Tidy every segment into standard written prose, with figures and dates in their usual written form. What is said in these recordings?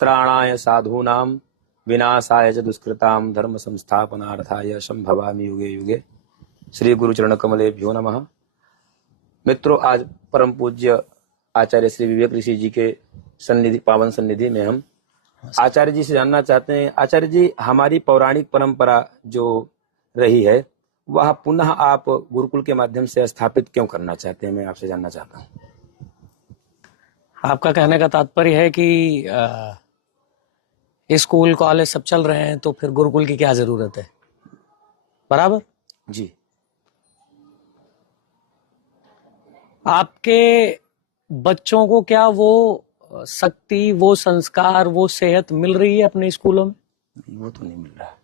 परित्राणाय साधूनां विनाशाय च दुष्कृतां धर्म संस्थापनार्थाय संभवामि युगे युगे। श्री गुरु चरण कमलेभ्यो नमः। मित्रों, आज परम पूज्य आचार्य श्री विवेक ऋषि जी के सन्निधि, पावन सन्निधि में हम आचार्य जी से जानना चाहते हैं। आचार्य जी, हमारी पौराणिक परंपरा जो रही है वह पुनः आप गुरुकुल के माध्यम से स्थापित क्यों करना चाहते हैं, मैं आपसे जानना चाहता हूँ। आपका कहने का तात्पर्य है कि स्कूल कॉलेज सब चल रहे हैं तो फिर गुरुकुल की क्या जरूरत है, बराबर जी। आपके बच्चों को क्या वो शक्ति, वो संस्कार, वो सेहत मिल रही है अपने स्कूलों में? वो तो नहीं मिल रहा।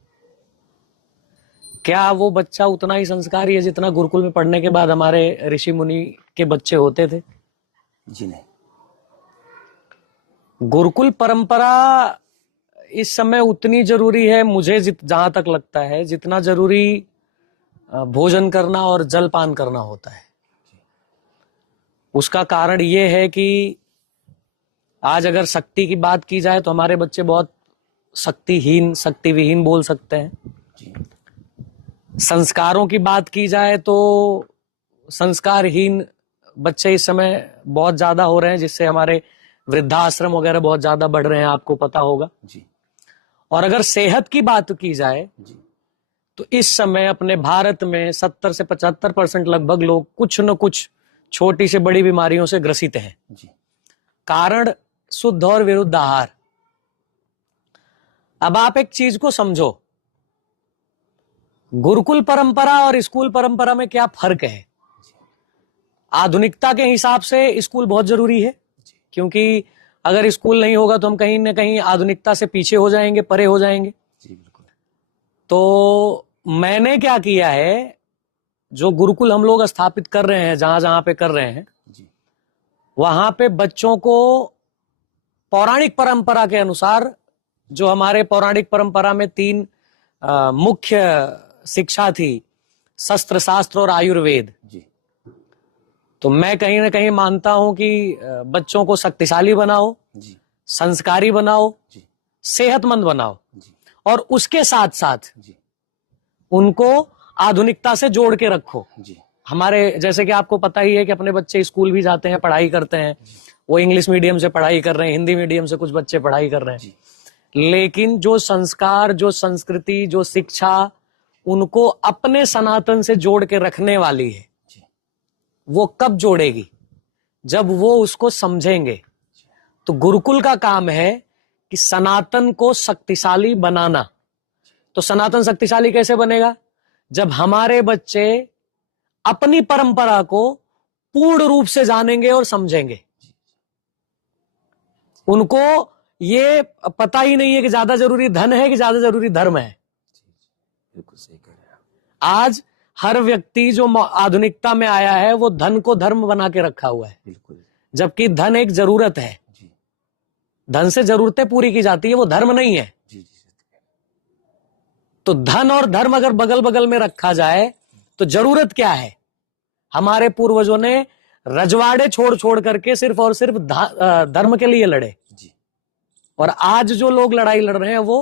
क्या वो बच्चा उतना ही संस्कारी है जितना गुरुकुल में पढ़ने के बाद हमारे ऋषि मुनि के बच्चे होते थे? जी नहीं। गुरुकुल परंपरा इस समय उतनी जरूरी है, मुझे जहां तक लगता है, जितना जरूरी भोजन करना और जलपान करना होता है। उसका कारण ये है कि आज अगर शक्ति की बात की जाए तो हमारे बच्चे बहुत शक्तिहीन, शक्तिविहीन बोल सकते हैं। संस्कारों की बात की जाए तो संस्कारहीन बच्चे इस समय बहुत ज्यादा हो रहे हैं, जिससे हमारे वृद्धाश्रम वगैरह बहुत ज्यादा बढ़ रहे हैं, आपको पता होगा जी। और अगर सेहत की बात की जाए जी। तो इस समय अपने भारत में 70 से 75% लगभग लोग कुछ न कुछ छोटी से बड़ी बीमारियों से ग्रसित हैं। जी। कारण शुद्ध और विरुद्ध आहार। अब आप एक चीज को समझो, गुरुकुल परंपरा और स्कूल परंपरा में क्या फर्क है। आधुनिकता के हिसाब से स्कूल बहुत जरूरी है, क्योंकि अगर स्कूल नहीं होगा तो हम कहीं ना कहीं आधुनिकता से पीछे हो जाएंगे, परे हो जाएंगे। जी बिल्कुल। तो मैंने क्या किया है, जो गुरुकुल हम लोग स्थापित कर रहे हैं, जहां जहां पे कर रहे हैं, वहां पे बच्चों को पौराणिक परंपरा के अनुसार, जो हमारे पौराणिक परंपरा में 3 मुख्य शिक्षा थी, शस्त्र शास्त्र और आयुर्वेद जी। तो मैं कहीं ना कहीं मानता हूं कि बच्चों को शक्तिशाली बनाओ जी, संस्कारी बनाओ जी, सेहतमंद बनाओ जी, और उसके साथ साथ जी, उनको आधुनिकता से जोड़ के रखो जी। हमारे जैसे कि आपको पता ही है कि अपने बच्चे स्कूल भी जाते हैं, पढ़ाई करते हैं, वो इंग्लिश मीडियम से पढ़ाई कर रहे हैं, हिंदी मीडियम से कुछ बच्चे पढ़ाई कर रहे हैं, लेकिन जो संस्कार, जो संस्कृति, जो शिक्षा उनको अपने सनातन से जोड़ के रखने वाली है, वो कब जोड़ेगी? जब वो उसको समझेंगे। तो गुरुकुल का काम है कि सनातन को शक्तिशाली बनाना। तो सनातन शक्तिशाली कैसे बनेगा? जब हमारे बच्चे अपनी परंपरा को पूर्ण रूप से जानेंगे और समझेंगे। उनको ये पता ही नहीं है कि ज्यादा जरूरी धन है कि ज्यादा जरूरी धर्म है। बिल्कुल सही कह रहे हैं। आज हर व्यक्ति जो आधुनिकता में आया है वो धन को धर्म बना के रखा हुआ है। बिल्कुल। जबकि धन एक जरूरत है जी। धन से जरूरतें पूरी की जाती है, वो धर्म नहीं है जी। तो धन और धर्म अगर बगल बगल में रखा जाए तो जरूरत क्या है? हमारे पूर्वजों ने रजवाड़े छोड़ छोड़ करके सिर्फ और सिर्फ धर्म के लिए लड़े जी। और आज जो लोग लड़ाई लड़ रहे हैं वो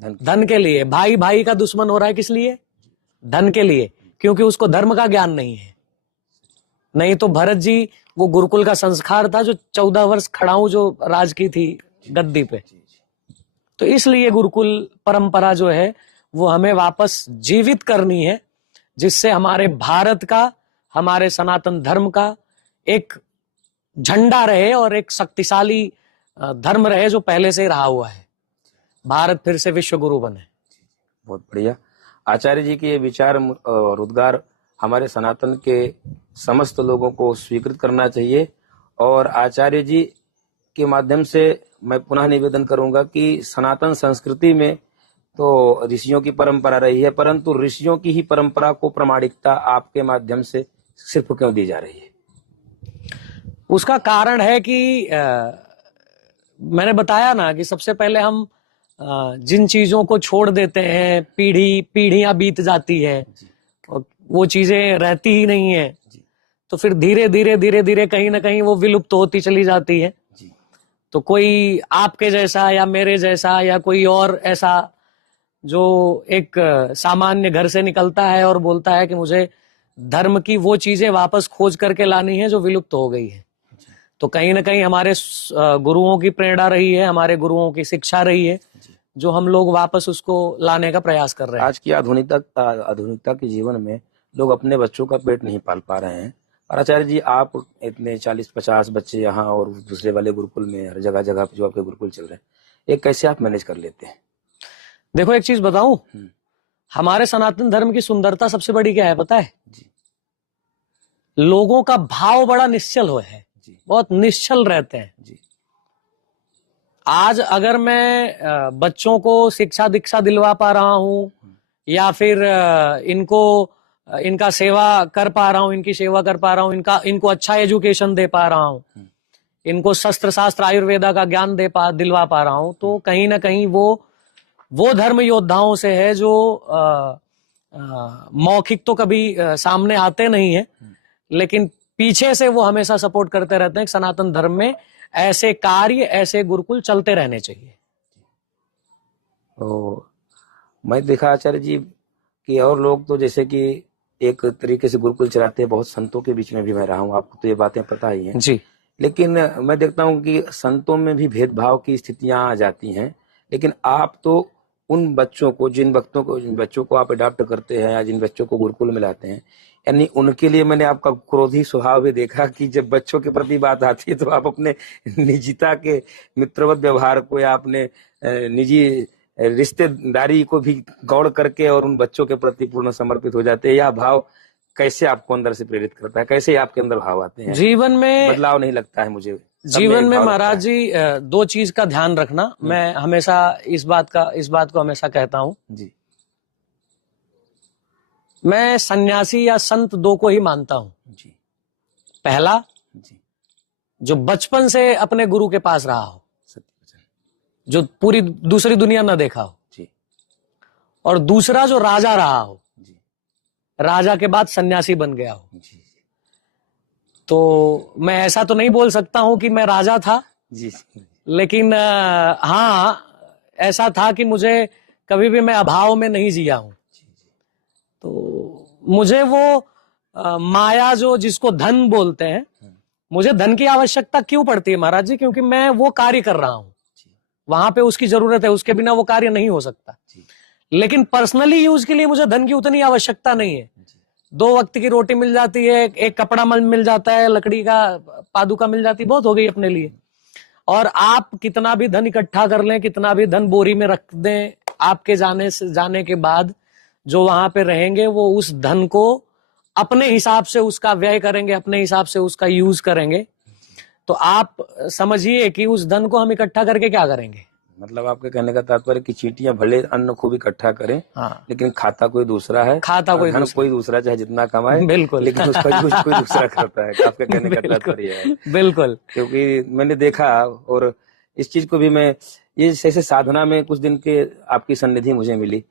धन के लिए। भाई भाई का दुश्मन हो रहा है, किस लिए? धन के लिए, क्योंकि उसको धर्म का ज्ञान नहीं है। नहीं तो भरत जी, वो गुरुकुल का संस्कार था, जो 14 वर्ष खड़ाऊ जो राज की थी गद्दी पे। तो इसलिए गुरुकुल परंपरा जो है वो हमें वापस जीवित करनी है, जिससे हमारे भारत का, हमारे सनातन धर्म का एक झंडा रहे और एक शक्तिशाली धर्म रहे जो पहले से रहा हुआ है। भारत फिर से विश्व गुरु बने। बहुत बढ़िया। आचार्य जी के ये विचार और उद्गार हमारे सनातन के समस्त लोगों को स्वीकृत करना चाहिए। और आचार्य जी के माध्यम से मैं पुनः निवेदन करूंगा कि सनातन संस्कृति में तो ऋषियों की परंपरा रही है, परंतु ऋषियों की ही परंपरा को प्रामाणिकता आपके माध्यम से सिर्फ क्यों दी जा रही है? उसका कारण है कि मैंने बताया ना कि सबसे पहले हम जिन चीजों को छोड़ देते हैं, पीढ़ियां बीत जाती है और वो चीजें रहती ही नहीं है, तो फिर धीरे धीरे कहीं ना कहीं वो विलुप्त होती चली जाती है। तो कोई आपके जैसा या मेरे जैसा या कोई और ऐसा जो एक सामान्य घर से निकलता है और बोलता है कि मुझे धर्म की वो चीजें वापस खोज करके लानी है जो विलुप्त हो गई है, तो कहीं ना कहीं हमारे गुरुओं की प्रेरणा रही है, हमारे गुरुओं की शिक्षा रही है, जो हम लोग वापस उसको लाने का प्रयास कर रहे हैं। आज की आधुनिकता के जीवन में लोग अपने बच्चों का पेट नहीं पाल पा रहे हैं। और आचार्य जी, आप इतने 40-50 बच्चे यहाँ और दूसरे वाले गुरुकुल में, हर जगह जगह पे जो आपके गुरुकुल चल रहे हैं, ये कैसे आप मैनेज कर लेते हैं? देखो, एक चीज बताऊं, हमारे सनातन धर्म की सुंदरता सबसे बड़ी क्या है पता है? जी। लोगों का भाव बड़ा निश्चल है, बहुत निश्चल रहते हैं। जी। आज अगर मैं बच्चों को शिक्षा दीक्षा दिलवा पा रहा हूं या फिर इनका सेवा कर पा रहा हूं, इनकी सेवा कर पा रहा हूं, इनको अच्छा एजुकेशन दे पा रहा हूं, इनको शस्त्र शास्त्र आयुर्वेदा का ज्ञान दिलवा पा रहा हूं, तो कहीं ना कहीं वो धर्म योद्धाओं से है जो मौखिक तो कभी सामने आते नहीं है, लेकिन पीछे से वो हमेशा सपोर्ट करते रहते हैं। सनातन धर्म में ऐसे कार्य, ऐसे गुरुकुल चलते रहने चाहिए। तो मैं देखा आचार्य जी कि और लोग तो जैसे कि एक तरीके से गुरुकुल चलाते हैं, बहुत संतों के बीच में भी मैं रहा हूँ, आपको तो ये बातें पता ही हैं जी। लेकिन मैं देखता हूँ कि संतों में भी भेदभाव की स्थितियां आ जाती हैं। लेकिन आप तो उन बच्चों को, जिन बच्चों को आप अडॉप्ट करते हैं या जिन बच्चों को गुरुकुल में लाते हैं, यानी उनके लिए मैंने आपका क्रोधी स्वभाव भी देखा कि जब बच्चों के प्रति बात आती है तो आप अपने निजता के मित्रवत व्यवहार को या अपने निजी रिश्तेदारी को भी गौड़ करके और उन बच्चों के प्रति पूर्ण समर्पित हो जाते हैं। यह भाव कैसे आपको अंदर से प्रेरित करता है? कैसे आपके अंदर भाव आते हैं? जीवन में बदलाव नहीं लगता है मुझे? जीवन में महाराज जी, दो चीज का ध्यान रखना। मैं हमेशा इस बात को हमेशा कहता हूं जी। मैं सन्यासी या संत दो को ही मानता हूं। जी। पहला, जी, जो बचपन से अपने गुरु के पास रहा हो, जो पूरी दूसरी दुनिया न देखा हो। जी। और दूसरा, जो राजा रहा हो, जी। राजा के बाद सन्यासी बन गया हो। जी। तो मैं ऐसा तो नहीं बोल सकता हूं कि मैं राजा था, जी। लेकिन हाँ, ऐसा था कि मुझे कभी भी मैं अभाव में नहीं जिया हूं। तो मुझे वो माया, जो जिसको धन बोलते हैं, मुझे धन की आवश्यकता क्यों पड़ती है महाराज जी? क्योंकि मैं वो कार्य कर रहा हूं, वहां पे उसकी जरूरत है, उसके बिना वो कार्य नहीं हो सकता। लेकिन पर्सनली यूज के लिए मुझे धन की उतनी आवश्यकता नहीं है। 2 वक्त की रोटी मिल जाती है, एक कपड़ा मिल जाता है, लकड़ी का पादुका मिल जाती है, बहुत हो गई अपने लिए। और आप कितना भी धन इकट्ठा कर लें, कितना भी धन बोरी में रख दें, आपके जाने के बाद जो वहां पे रहेंगे वो उस धन को अपने हिसाब से उसका व्यय करेंगे, अपने हिसाब से उसका यूज करेंगे। तो आप समझिए कि उस धन को हम इकट्ठा करके क्या करेंगे? मतलब आपके कहने का तात्पर्य कि चींटियां भले अन्न खूब इकट्ठा करें, हाँ, लेकिन खाता कोई दूसरा है, खाता कोई धन कोई दूसरा, चाहे जितना कमाए, बिल्कुल, लेकिन उसका यूज कोई दूसरा करता है। आपके कहने का तात्पर्य है। बिल्कुल। क्योंकि मैंने देखा, और इस चीज को भी मैं, ये जैसे साधना में कुछ दिन के आपकी सन्निधि मुझे मिली,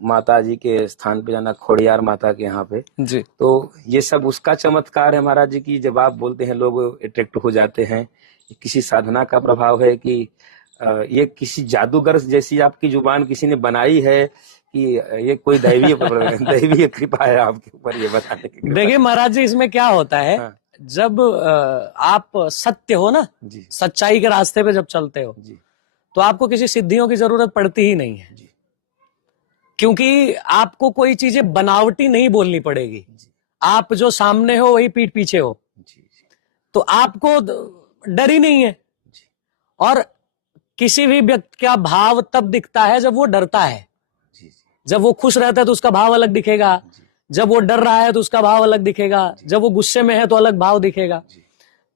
माता जी के स्थान पे जाना, खोड़ियार माता के यहाँ पे जी। तो ये सब उसका चमत्कार है महाराज जी की जब आप बोलते हैं लोग अट्रैक्ट हो जाते हैं। किसी साधना का प्रभाव है कि ये किसी जादूगर जैसी आपकी जुबान किसी ने बनाई है कि ये कोई दैवीय कृपा है आपके ऊपर, ये बताने की? देखिए महाराज जी, इसमें क्या होता है, हाँ। जब आप सत्य हो ना, जी। सच्चाई के रास्ते पे जब चलते हो, जी। तो आपको किसी सिद्धियों की जरूरत पड़ती ही नहीं है। जी। क्योंकि आपको कोई चीजें बनावटी नहीं बोलनी पड़ेगी। आप जो सामने हो वही पीठ पीछे हो, तो आपको डर ही नहीं है। और किसी भी व्यक्ति का भाव तब दिखता है जब वो डरता है। जब वो खुश रहता है तो उसका भाव अलग दिखेगा, जब वो डर रहा है तो उसका भाव अलग दिखेगा, जब वो गुस्से में है तो अलग भाव दिखेगा।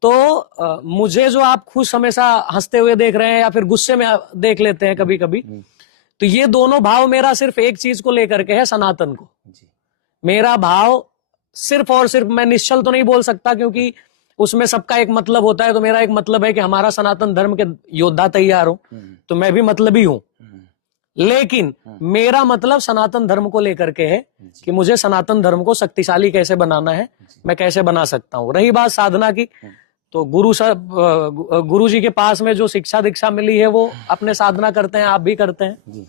तो मुझे जो आप खुश हमेशा हंसते हुए देख रहे हैं या फिर गुस्से में देख लेते हैं कभी कभी, तो ये दोनों भाव मेरा सिर्फ एक चीज को लेकर के है, सनातन को। मेरा भाव सिर्फ और सिर्फ, मैं निश्चल तो नहीं बोल सकता क्योंकि उसमें सबका एक मतलब होता है, तो मेरा एक मतलब है कि हमारा सनातन धर्म के योद्धा तैयार हो, तो मैं भी मतलबी हूं। लेकिन मेरा मतलब सनातन धर्म को लेकर के है कि मुझे सनातन धर्म को शक्तिशाली कैसे बनाना है, मैं कैसे बना सकता हूं। रही बात साधना की, तो गुरु जी के पास में जो शिक्षा दीक्षा मिली है वो अपने साधना करते हैं, आप भी करते हैं जी।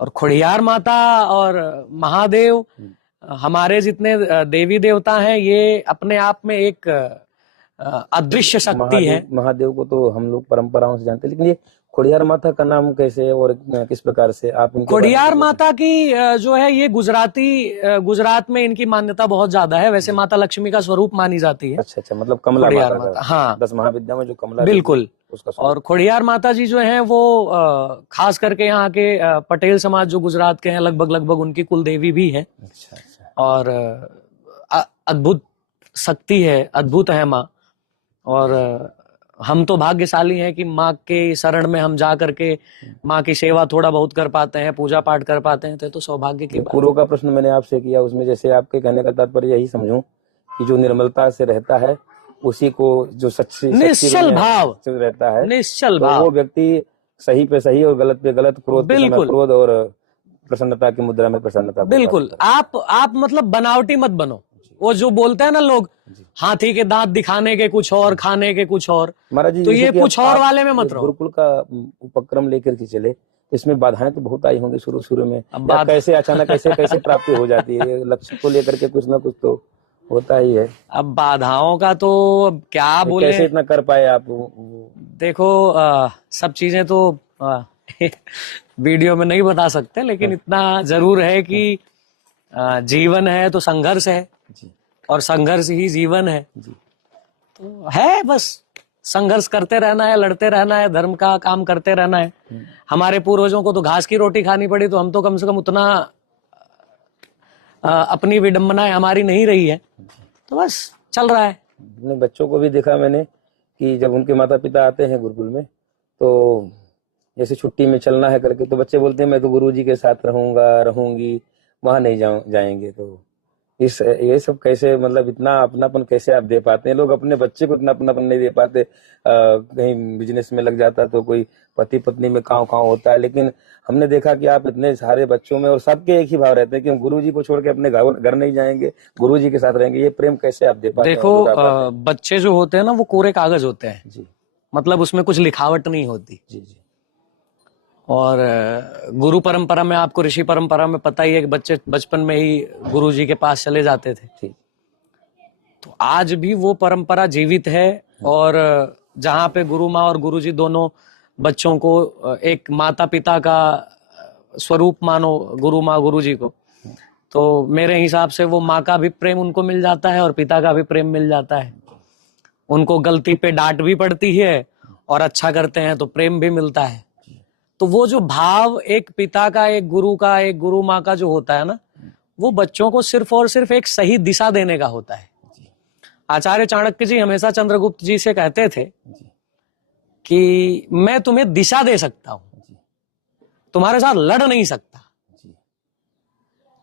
और खोड़ियार माता और महादेव हमारे जितने देवी देवता हैं ये अपने आप में एक अदृश्य शक्ति है। महादेव को तो हम लोग परंपराओं से जानते हैं, लेकिन ये खोड़ियार माता का नाम कैसे और किस प्रकार से आप इनके बारे में खोड़ियार बताइए? माता की जो है ये गुजरात में इनकी मान्यता बहुत ज्यादा है। वैसे माता लक्ष्मी का स्वरूप मानी जाती है। अच्छा अच्छा, मतलब कमला खोड़ियार माता का। माता, हाँ 10 महाविद्या में जो कमला बिल्कुल। देवी, उसका स्वरूप। और खोड़ियार माता जी जो हैं वो खास करके यहाँ के पटेल समाज जो गुजरात के हैं लगभग उनकी कुल देवी भी है। अच्छा अच्छा। और अद्भुत शक्ति है, अद्भुत है माँ। और हम तो भाग्यशाली हैं कि माँ के शरण में हम जा करके माँ की सेवा थोड़ा बहुत कर पाते हैं, पूजा पाठ कर पाते हैं, तो सौभाग्य की बात। पूर्व का प्रश्न मैंने आपसे किया, उसमें जैसे आपके कहने का तात्पर्य यही समझूं कि जो निर्मलता से रहता है उसी को जो सच्ची निश्चल भाव रहता है, निश्चल तो भाव, वो व्यक्ति सही पे सही और गलत पे गलत, क्रोध के समय बिल्कुल क्रोध और प्रसन्नता की मुद्रा में प्रसन्नता। बिल्कुल। आप मतलब बनावटी मत बनो। वो जो बोलते हैं ना लोग, हाथी के दांत दिखाने के कुछ और, खाने के कुछ और, महाराज जी तो जैसे ये कि कुछ और वाले में मत रहो। गुरुकुल का उपक्रम लेकर के चले, इसमें बाधाएं तो बहुत आई होंगी शुरू में, अब कैसे अचानक कैसे प्राप्ति हो जाती है? लक्ष्य को लेकर के कुछ ना कुछ तो होता ही है। अब बाधाओं का तो अब क्या बोले, कैसे इतना कर पाए आप? देखो सब चीजें तो वीडियो में नहीं बता सकते, लेकिन इतना जरूर है कि जीवन है तो संघर्ष है जी। और संघर्ष ही जीवन है जी। तो है, बस संघर्ष करते रहना है, लड़ते रहना है, धर्म का काम करते रहना है। हमारे पूर्वजों को तो घास की रोटी खानी पड़ी, तो हम तो कम से कम उतना अपनी विडंबनाएं हमारी नहीं रही है, तो बस चल रहा है। अपने बच्चों को भी देखा मैंने कि जब उनके माता पिता आते हैं गुरुकुल में, तो जैसे छुट्टी में चलना है करके, तो बच्चे बोलते हैं मैं तो गुरुजी के साथ रहूंगी, वहां नहीं जाएंगे। तो ये सब कैसे, मतलब इतना अपनापन कैसे आप दे पाते हैं? लोग अपने बच्चे को इतना अपनापन नहीं दे पाते। कहीं बिजनेस में लग जाता तो कोई पति पत्नी में काव होता है, लेकिन हमने देखा कि आप इतने सारे बच्चों में और सबके एक ही भाव रहते हैं कि हम गुरुजी को छोड़ के अपने घर नहीं जाएंगे, गुरुजी के साथ रहेंगे। ये प्रेम कैसे आप दे पाते हैं? देखो बच्चे जो होते हैं ना वो कोरे कागज होते हैं जी। मतलब उसमें कुछ लिखावट नहीं होती। जी जी। और गुरु परंपरा में, आपको ऋषि परंपरा में पता ही है कि बच्चे बचपन में ही गुरु जी के पास चले जाते थे। ठीक। तो आज भी वो परंपरा जीवित है। और जहाँ पे गुरु माँ और गुरु जी दोनों बच्चों को एक माता पिता का स्वरूप मानो, गुरु माँ गुरु जी को, तो मेरे हिसाब से वो माँ का भी प्रेम उनको मिल जाता है और पिता का भी प्रेम मिल जाता है। उनको गलती पे डांट भी पड़ती है और अच्छा करते हैं तो प्रेम भी मिलता है। तो वो जो भाव एक पिता का, एक गुरु माँ का जो होता है ना, वो बच्चों को सिर्फ और सिर्फ एक सही दिशा देने का होता है। आचार्य चाणक्य जी हमेशा चंद्रगुप्त जी से कहते थे कि मैं तुम्हें दिशा दे सकता हूं, तुम्हारे साथ लड़ नहीं सकता।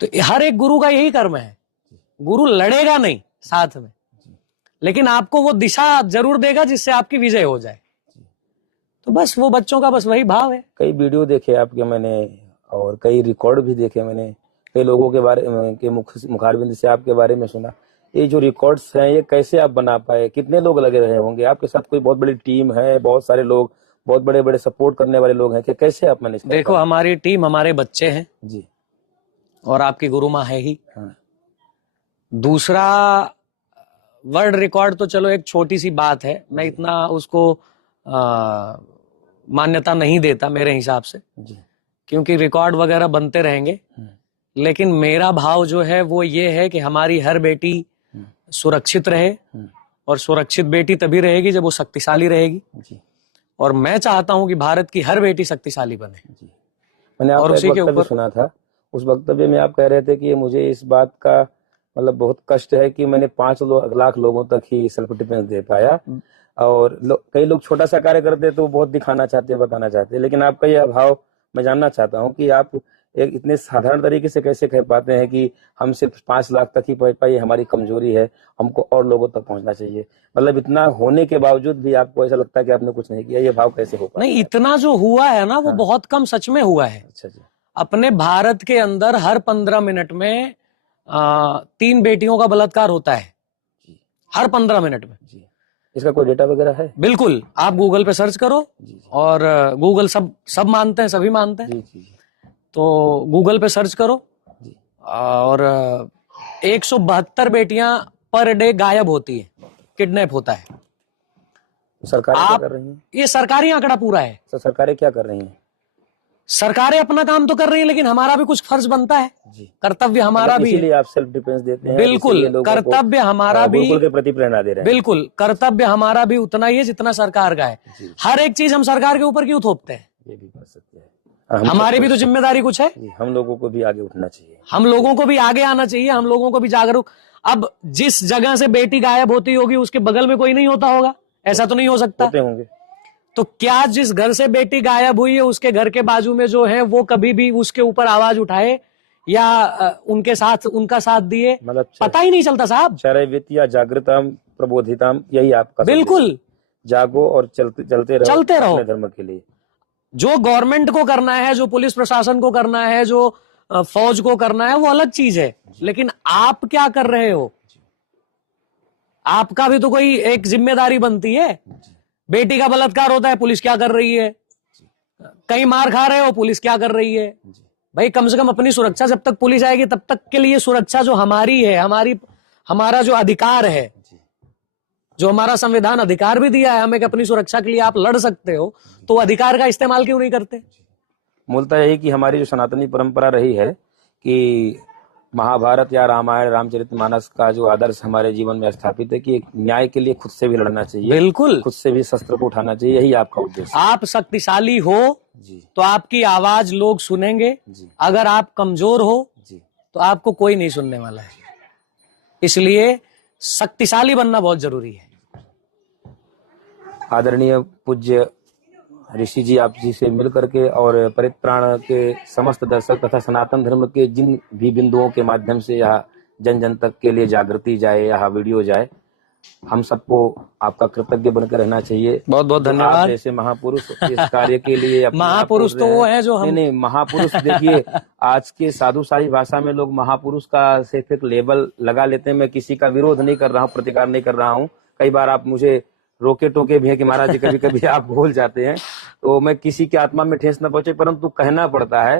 तो हर एक गुरु का यही कर्म है, गुरु लड़ेगा नहीं साथ में, लेकिन आपको वो दिशा जरूर देगा जिससे आपकी विजय हो जाए। तो बस वो बच्चों का बस वही भाव है। कई वीडियो देखे आपके मैंने और कई रिकॉर्ड भी देखे मैंने, कई लोगों के बारे में के मुखारबिंद से आपके बारे में सुना। ये जो रिकॉर्ड्स हैं ये कैसे आप बना पाए? कितने लोग लगे रहे होंगे आपके साथ? कोई बहुत बड़ी टीम है, बहुत सारे लोग, बहुत बड़े बड़े सपोर्ट करने वाले लोग हैं कि कैसे आप मैनेज? देखो हमारी टीम, हमारे बच्चे हैं जी, और आपकी गुरु माँ है ही। हाँ। दूसरा, वर्ल्ड रिकॉर्ड तो चलो एक छोटी सी बात है, मैं इतना उसको मान्यता नहीं देता मेरे हिसाब से जी। क्योंकि रिकॉर्ड वगैरह बनते रहेंगे। लेकिन मेरा भाव जो है वो ये है कि हमारी हर बेटी सुरक्षित रहे, और सुरक्षित बेटी तभी रहेगी जब वो शक्तिशाली रहेगी। जी। और मैं चाहता हूं कि भारत की हर बेटी शक्तिशाली बने। जी। मैंने आपका एक वक्तव्य सुना था, उस वक्तव्य में आप कह रहे थे कि मुझे इस बात का मतलब बहुत कष्ट है कि मैंने 5 लाख लोगों तक ही सेल्फ डिफेंस दे पाया, और कई लोग छोटा सा कार्य करते तो बहुत दिखाना चाहते, बताना चाहते, लेकिन आपका यह भाव मैं जानना चाहता हूं कि आप एक इतने साधारण तरीके से कैसे कह पाते हैं कि हम सिर्फ 5 लाख तक ही पहुंच पाए, हमारी कमजोरी है, हमको और लोगों तक पहुंचना चाहिए। मतलब इतना होने के बावजूद भी आपको ऐसा लगता है कि आपने कुछ नहीं किया, ये भाव कैसे हो पाता? नहीं, इतना जो हुआ है ना वो बहुत कम सच में हुआ है। अच्छा जी। अपने भारत के अंदर हर 15 मिनट में 3 बेटियों का बलात्कार होता है, हर 15 मिनट में। इसका कोई डेटा वगैरह है? बिल्कुल, आप गूगल पे सर्च करो। जी और गूगल सब मानते हैं, सभी मानते हैं। जी जी जी तो गूगल पे सर्च करो। जी। और 172 बेटियां पर डे गायब होती है, किडनैप होता है। सरकारें क्या कर रही हैं? ये सरकारी आंकड़ा पूरा है। तो सरकारें क्या कर रही हैं? सरकारें अपना काम तो कर रही हैं, लेकिन हमारा भी कुछ फर्ज बनता है। जी। कर्तव्य हमारा भी इसीलिए है। आप सेल्फ डिफेंस देते हैं। बिल्कुल, इसीलिए लोगों को, कर्तव्य हमारा भी, गुरुकुल के प्रति प्रेरणा दे रहे हैं। बिल्कुल कर्तव्य हमारा भी उतना ही है जितना सरकार का है। जी। हर एक चीज हम सरकार के ऊपर क्यों थोपते हैं? ये भी बात सत्य है। हमारी भी तो जिम्मेदारी कुछ है। जी, हम लोगों को भी आगे उठना चाहिए। हम लोगों को भी आगे आना चाहिए, हम लोगों को भी जागरूक। अब जिस जगह से बेटी गायब होती होगी उसके बगल में कोई नहीं होता होगा? ऐसा तो नहीं हो सकता। होते होंगे। तो क्या जिस घर से बेटी गायब हुई है उसके घर के बाजू में जो है वो कभी भी उसके ऊपर आवाज उठाए या उनके साथ उनका साथ दिए? मतलब पता ही नहीं चलता साहब। चरैवित्या जागृताम प्रबोधिताम, यही आपका बिल्कुल, जागो और चलते रहो अपने धर्म के लिए। जो गवर्नमेंट को करना है, जो पुलिस प्रशासन को करना है, जो फौज को करना है, वो अलग चीज है। लेकिन आप क्या कर रहे हो? आपका भी तो कोई एक जिम्मेदारी बनती है। बेटी का बलात्कार होता है, पुलिस क्या कर रही है? कहीं मार खा रहे हो, पुलिस क्या कर रही है? भाई कम से कम अपनी सुरक्षा, जब तक पुलिस आएगी तब तक के लिए सुरक्षा जो हमारी है, हमारा जो अधिकार है, जो हमारा संविधान अधिकार भी दिया है हमें कि अपनी सुरक्षा के लिए आप लड़ सकते हो, तो अधिकार का इस्तेमाल क्यों नहीं करते? मूलतः यही कि हमारी जो सनातनी परंपरा रही है कि महाभारत या रामायण रामचरितमानस का जो आदर्श हमारे जीवन में स्थापित है कि एक न्याय के लिए खुद से भी लड़ना चाहिए। बिल्कुल, खुद से भी शस्त्र को उठाना चाहिए। यही आपका उद्देश्य। आप शक्तिशाली हो जी तो आपकी आवाज लोग सुनेंगे। जी। अगर आप कमजोर हो जी तो आपको कोई नहीं सुनने वाला है। इसलिए शक्तिशाली बनना बहुत जरूरी है। आदरणीय पूज्य ऋषि जी, आप जी से मिल करके और परित्राण के समस्त दर्शक तथा सनातन धर्म के जिन भी बिंदुओं के माध्यम से यह जन जन तक के लिए जागृति जाए, यह वीडियो जाए, हम सबको आपका कृतज्ञ बनकर रहना चाहिए। बहुत बहुत धन्यवाद। जैसे महापुरुष इस कार्य के लिए महापुरुष तो वो है जो हम नहीं महापुरुष देखिए, आज के साधुशाही भाषा में लोग महापुरुष का सिर्फ एक लेबल लगा लेते हैं। मैं किसी का विरोध नहीं कर रहा हूँ, प्रतिकार नहीं कर रहा हूँ। कई बार आप मुझे रोके टोके भी है कि महाराज जी कभी कभी आप भूल जाते हैं, तो मैं किसी की आत्मा में ठेस न पहुंचे, परंतु कहना पड़ता है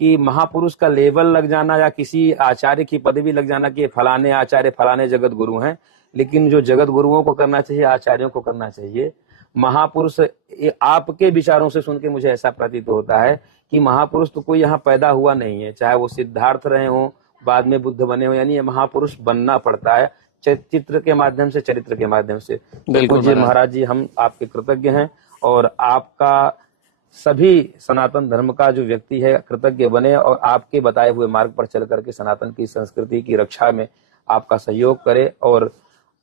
कि महापुरुष का लेबल लग जाना या किसी आचार्य की पदवी लग जाना कि फलाने आचार्य फलाने जगत गुरु हैं, लेकिन जो जगत गुरुओं को करना चाहिए, आचार्यों को करना चाहिए। महापुरुष आपके विचारों से सुन के मुझे ऐसा प्रतीत होता है कि महापुरुष तो कोई यहाँ पैदा हुआ नहीं है, चाहे वो सिद्धार्थ रहे हो, बाद में बुद्ध बने हो, यानी ये महापुरुष बनना पड़ता है चित्र के माध्यम से, चरित्र के माध्यम से। बिल्कुल जी महाराज जी, हम आपके कृतज्ञ हैं और आपका सभी सनातन धर्म का जो व्यक्ति है कृतज्ञ बने और आपके बताए हुए मार्ग पर चल करके सनातन की संस्कृति की रक्षा में आपका सहयोग करे और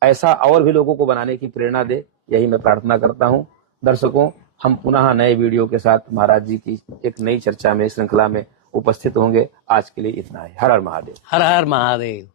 ऐसा और भी लोगों को बनाने की प्रेरणा दे, यही मैं प्रार्थना करता हूँ। दर्शकों, हम पुनः नए वीडियो के साथ महाराज जी की एक नई चर्चा में, श्रृंखला में उपस्थित होंगे। आज के लिए इतना ही। हर हर महादेव। हर हर महादेव।